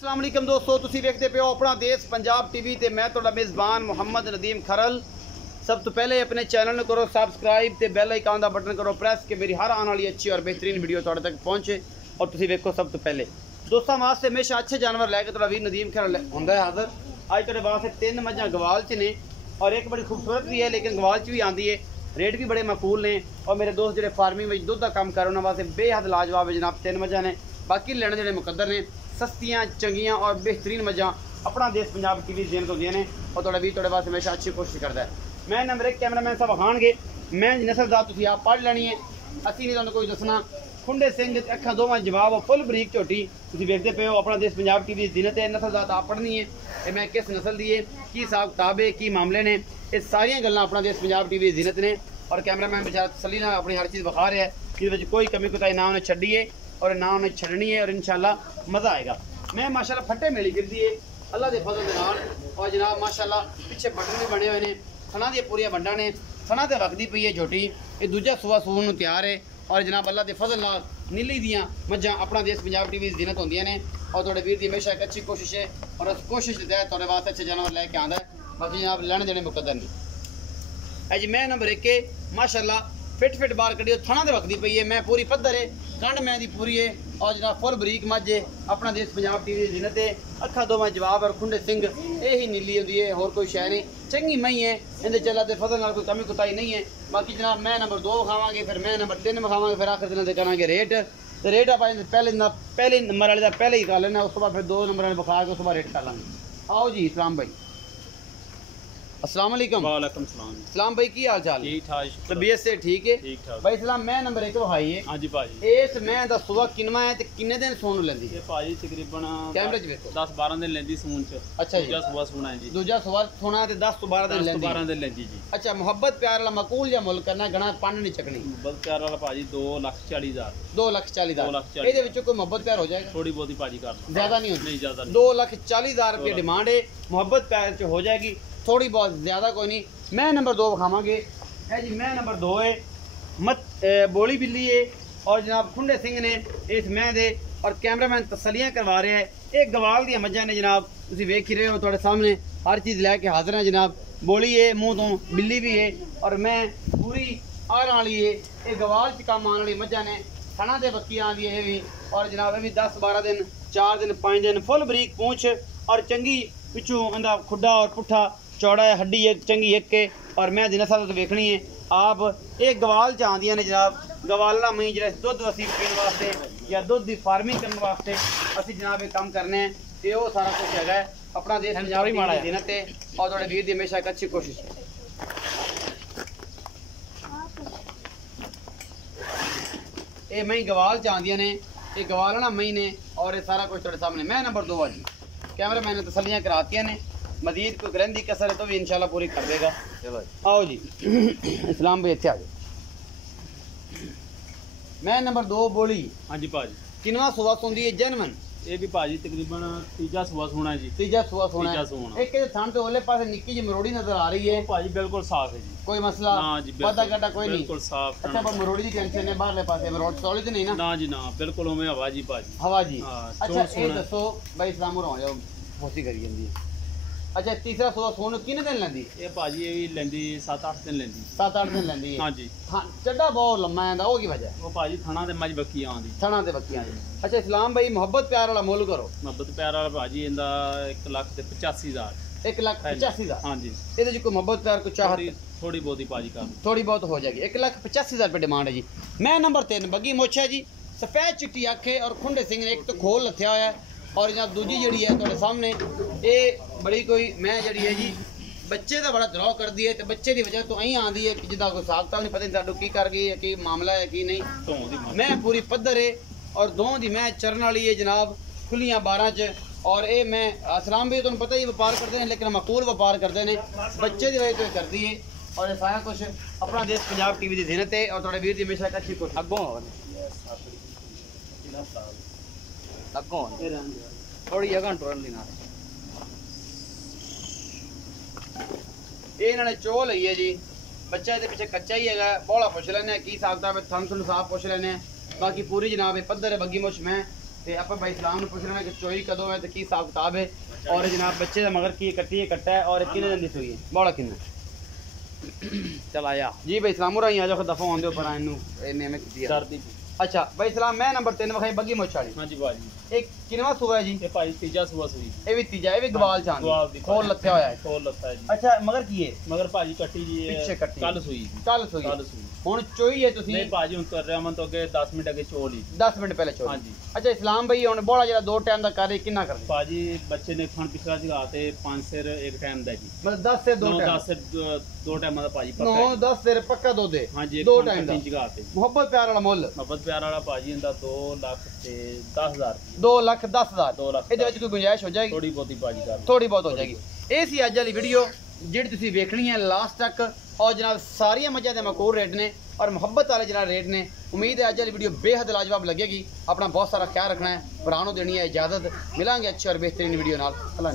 अस्सलाम वालेकुम दोस्तों, तुसी देखते पे हो अपना देश पंजाब टीवी ते मैं तुहाडा मेज़बान मुहम्मद नदीम खरल। सब तो पहले अपने चैनल को करो सबसक्राइब ते बेल आइकन का बटन करो प्रेस कि मेरी हर आने वाली अच्छी और बेहतरीन वीडियो तुहाडे तक पहुँचे और तुसी देखो सब तो पहले। दोस्तों वास्ते हमेशा अच्छे जानवर लैके तुहाडा वीर नदीम खरल हुंदा है हाज़र। अज तुहाडे वास्ते 3 मझां गवाल च ने और एक बड़ी खूबसूरत भी है लेकिन गवाल च भी आती है। रेट भी बड़े माकूल ने और मेरे दोस्त जो फार्मिंग में दुध का काम कर उन्होंने वास्ते बेहद लाजवाब है जनाब। 3 मझां ने, बाकी लेने जो मुकद्दर ने, सस्तियाँ चंगियाँ और बेहतरीन मझां अपना देश पंजाब टीवी जेन होंगे ने और थोड़ा भी थोड़े वास्ते हमेशा अच्छी कोशिश करता है। मैं नंबर 1 कैमरामैन साहब विखाणगे मैं नस्ल दा तुसीं आप पढ़ लैनी है, असीं नहीं तुहानूं कोई दसना। खुंडे सिंह अखा दोवां जवाब फुल बरीक झोटी तुसीं देखते पे हो अपना देश पंजाब टीवी जिन्नत है। नस्ल दा आप पढ़नी है कि मैं किस नस्ल दी है, की हिसाब किताब है, की मामले ने, ये सारियां गल्लां अपना देश पंजाब टीवी जिन्नत ने। और कैमरामैन बेचारा तसल्ली नाल अपनी हर चीज़ विखा रहा है, जिस कोई कमी कोताही ना उन्हें छड्डी है और ना उन्हें छड्डनी है और इंशाल्लाह मज़ा आएगा। मैं माशाल्लाह फट्टे मेली फिरदी है अल्लाह के फजल दे नाल और जनाब माशाल्लाह पिछे बटन भी बने हुए हैं, थना दी पूरी बंडा ने, थना ते वकदी पई है झोटी, ये दूजा सुबह सून नूं तैयार है और जनाब अल्लाह के फजल नाल नीली दियाँ मझां अपना देश पंजाब टीवी जिन्नत होंदियां ने और थोड़े वीर की हमेशा एक अच्छी कोशिश है और उस कोशिश के तहत थोड़े वास्ते अच्छे जानवर लैके आंदा है। बाकी जनाब लैने देने मुकद्दर नहीं। अज मैं नंबर 1 माशाल्लाह फिट बार कड़ी थना ते वकदी पई है, मैं पूरी पद्धर है, कंड मैं दी पूरी है और जनाब फुल बरीक मझ है अपना देश पंजाब टीवी जिन्नत है। अखा दोवां जवाब और खुंडे सिंह यही नीली होंदी है, होर कोई शै नहीं, चंगी मई है, इहदे चला ते फजल नाल कोई कमी कुताही नहीं है। बाकी जनाब मैं नंबर 2 विखावांगे, फिर मैं नंबर 3 विखावांगे, फिर आखिर दिन करांगे रेट। तो रेट आप पहले नंबर वाले का पहले ही कर लेना, उस बाद फिर 2 नंबर वाले विखा के उस बाद रेट कर लेंगे। आओ जी इस्लाम भाई। अस्सलाम वालेकुम। वालेकुम सलाम। सलाम भाई, की हाल चाल? ठीक ठाक, तबीयत से ठीक है? ठीक ठाक भाई सलाम। मैं नंबर 1 विखाई है। हाँ जी भाजी। इस मैं दा सुबह किनवा है ते किन्ने दिन सोन लेंदी? ये भाजी तकरीबन कैमरे च देखो 10-12 दिन लेंदी सून च। अच्छा जी। दूजा सुबह सोना है जी। दूजा सुबह सोना ते 10-12 दिन लेंदी। 12 दिन लेंदी जी। अच्छा, मोहब्बत प्यार वाला मकूल या मुल करना, गणा पंड नहीं चकनी। बहुत प्यार वाला भाजी 2,40,000। 2,40,000 ਇਹਦੇ ਵਿੱਚੋਂ कोई मोहब्बत प्यार हो जाएगा? थोड़ी बहुत ही भाजी कर लो, ज्यादा नहीं होती। नहीं ज्यादा नहीं। 2,40,000 रुपये डिमांड है, मोहब्बत प्यार च हो जाएगी, थोड़ी बहुत, ज़्यादा कोई नहीं। मैं नंबर 2 विखावांगे है जी। मैं नंबर 2 है मत बोली बिल्ली है और जनाब खुंडे सिंह ने इस मैं दे और कैमरामैन तसलियाँ करवा रहे हैं। एक गवाल दी मझां ने जनाब, तुसीं वेख ही रहे हो थोड़े सामने, हर चीज़ लैके हाजिर है जनाब। बोली है मुँह तो बिल्ली भी है और मैं पूरी आने वाली है। ये गवाल च काम आने वाली मझां ने, थना दे बक्की आँदी है भी और जनाब ये भी 10-12 दिन, 4 दिन, 5 दिन, फुल बरीक पूंछ और चंगी पिछू अंदा खुड्डा और पुट्ठा चौड़ा है, हड्डी एक चंगी एक के और मैं दिन साल तो देखनी है आप। एक गवाल च आंदियां ने जनाब, गवाला मई जो दुध असी पीने वास्ते या दुध की फार्मिंग करने वास्ते असी जनाब एक काम करने हैं, ये वो सारा कुछ है अपना देश पंजाब ही माड़ा जिन्नत है और थोड़े वीर की हमेशा एक अच्छी कोशिश है। ये मई गवाल च आंदियां ने, ये गवाल ना मई ने और ये सारा कुछ थोड़े सामने। मैं नंबर 2 जी। कैमरा मैंने तसलियाँ करातियाँ ने, मजीद कोई ग्रंथी कसर है तो भी इंशाल्लाह पूरी कर देगा। आओ जी इस्लाम भाई इतने आ जाओ। मैं नंबर 2 बोली। हाँ जी भाजी। किनवा सुबह सुनती है जनमन? ये भी भाजी तकरीबन तीजा सुबह सोना है जी। तीजा सुबह सोना तीजा है। सोना। एक थान तो ओले पास निक्की जी मरोड़ी नजर आ रही है भाजी, बिल्कुल साफ है जी, कोई मसला हाँ जी, वादा घाटा कोई नहीं, बिल्कुल साफ। अच्छा पर मरोड़ी की टेंशन है, बाहरले पासे मरोड़ तौली तो नहीं ना? ना जी ना, बिल्कुल उमें हवा जी भाजी। हवा जी। हाँ, अच्छा सोना ये है। दसो भाई इस्लाम हो जाओ फोसी करी जाती है। अच्छा तीसरा सुबह सोन किन्ने दिन लेंदी? ये भाजी ये भी लेंदी 7-8 दिन लेंदी। 7-8 दिन लेंदी है। हाँ जी। हाँ चड्डा बहुत लम्मा है वो की वजह? वो भाजी थना ते मज बक्की आंदी। थना ते बक्कियां जी। अच्छा इस्लाम भाई मोहब्बत प्यार वाला मुल करो। मोहब्बत प्यार वाला भाजी इंदा 1,85,000। 1,85,000। हाँ जी। ਇਹਦੇ ਚ ਕੋਈ ਮੁਹੱਬਤ ਪਿਆਰ ਕੋਈ ਚਾਹਤ थोड़ी बहुत ही भाजी कर थोड़ी बहुत हो जाएगी। 1,85,000 रुपये डिमांड है जी। मैं नंबर 3 बग्गी मोछ है जी, सफेद चिट्टी अख है और खुंडे सिंह ने एक तो खोल लथया होया है और जनाब दूजी जी है थोड़े सामने ये बड़ी कोई मैं जी है जी बच्चे का बड़ा दराव कर दी है तो बच्चे की वजह तो अं आँदी है कि जिदा कोई हिसाब किताब नहीं पता नहीं साडू की कर गई है, कि मामला है कि नहीं। तो मैं पूरी पद्धर है और दो दी मैं चरण वाली है जनाब, खुलियाँ 12 च और ये मैं असलाम भी तुम पता ही व्यापार करते हैं लेकिन मकूल व्यापार करते हैं, बच्चे की वजह तो करती है और ये सारा कुछ अपना देश पंजाब टीवी की जिन्नत है और थोड़े वीर की हमेशा अच्छी कुछ अगों अगों थोड़ी जगह टुरन दी ना ये इन्होंने चो लई है जी। बच्चा ये पिछले कच्चा ही है, बौला पुछ लेने की हिसाब किताब थन थुन साफ पुछ लेने। बाकी पूरी जनाब पद्धर है बग्गी मुछ मैं ਤੇ ਆਪਾਂ ਬਾਈ ਸਲਾਮ ਨੂੰ ਪੁੱਛ ਰਹੇ ਹਾਂ ਕਿ ਚੋਈ ਕਦੋਂ ਹੈ ਤੇ ਕੀ ਹਿਸਾਬ ਕਿਤਾਬ ਹੈ ਔਰ ਜਨਾਬ ਬੱਚੇ ਦਾ ਮਗਰ ਕੀ ਕੱਟੀ ਹੈ ਕੱਟਾ है और कितने दिन ਦੀ ਸੂਈ ਹੈ ਬੋਲਾ ਕਿੰਨਾ चल आया जी भाई सलाम हो रही आ जाओ दफा आंदे पर इनू इन्ने में किती है दर्द अच्छा भाई सलाम मैं नंबर 3 वखाई बग्गी मोछाली हाँ जी भाजी एक किनवा सुबह है जी ये भाई तीजा सुबह सुई ये भी तीजा ये भी गवाल चांद गवाल दी खोल लत्या होया है खोल लत्ता है जी अच्छा मगर की है मगर भाजी कट्टी जी पीछे कट्टी कल सुई कल सुई कल सुई हुन चोई है तुसी नहीं भाजी हुन कर रहा मन तो अगे 10 मिनट अगे चोल ही 10 मिनट पहले चोई हाँ जी अच्छा इस्लाम भाई हुन बोला जरा दो टाइम दा कर कितना कर भाजी बच्चे ने खान पिछला जगाते 5 सिर एक टाइम दा जी मतलब 10 से 2 टाइम 10 से 2 टाइम दा भाजी 9 पक्का 10 से पक्का दो दे हाँ जी दो टाइम दा जगाते मोहब्बत प्यार वाला मुੱਲ मोहब्बत प्यार वाला भाजी इंदा 2 लाख ते 10,000 2 लाख 10,000 2 लाख ਇਹਦੇ ਵਿੱਚ ਕੋਈ ਗੁੰਜਾਇਸ਼ ਹੋ ਜਾਏਗੀ थोड़ी बहुती भाजी कर ਥੋੜੀ ਬਹੁਤ ਹੋ ਜਾਏਗੀ ਇਹ ਸੀ ਅੱਜ ਵਾਲੀ ਵੀਡੀਓ ਜਿਹੜੀ ਤੁਸੀਂ ਵੇਖਣੀ ਹੈ ਲਾਸਟ ਤੱਕ ਔਰ ਜਨਾਬ ਸਾਰੀਆਂ ਮੱਝਾਂ ਦੇ ਮਕੂਰ ਰੇਟ ਨੇ ਔਰ ਮੁਹੱਬਤ ਵਾਲੇ ਜਨਾਬ ਰੇਟ ਨੇ ਉਮੀਦ ਹੈ ਅੱਜ ਵਾਲੀ ਵੀਡੀਓ ਬੇहद ਲਾਜਵਾਬ ਲੱਗੇਗੀ ਆਪਣਾ ਬਹੁਤ ਸਾਰਾ ਖਿਆਲ ਰੱਖਣਾ ਹੈ ਭਰਾ ਨੂੰ ਦੇਣੀ ਹੈ ਇਜਾਜ਼ਤ ਮਿਲਾਂਗੇ ਅੱਛੀ ਔਰ ਬਿਹਤਰੀਨ ਵੀਡੀਓ ਨਾਲ ਅੱਲਾ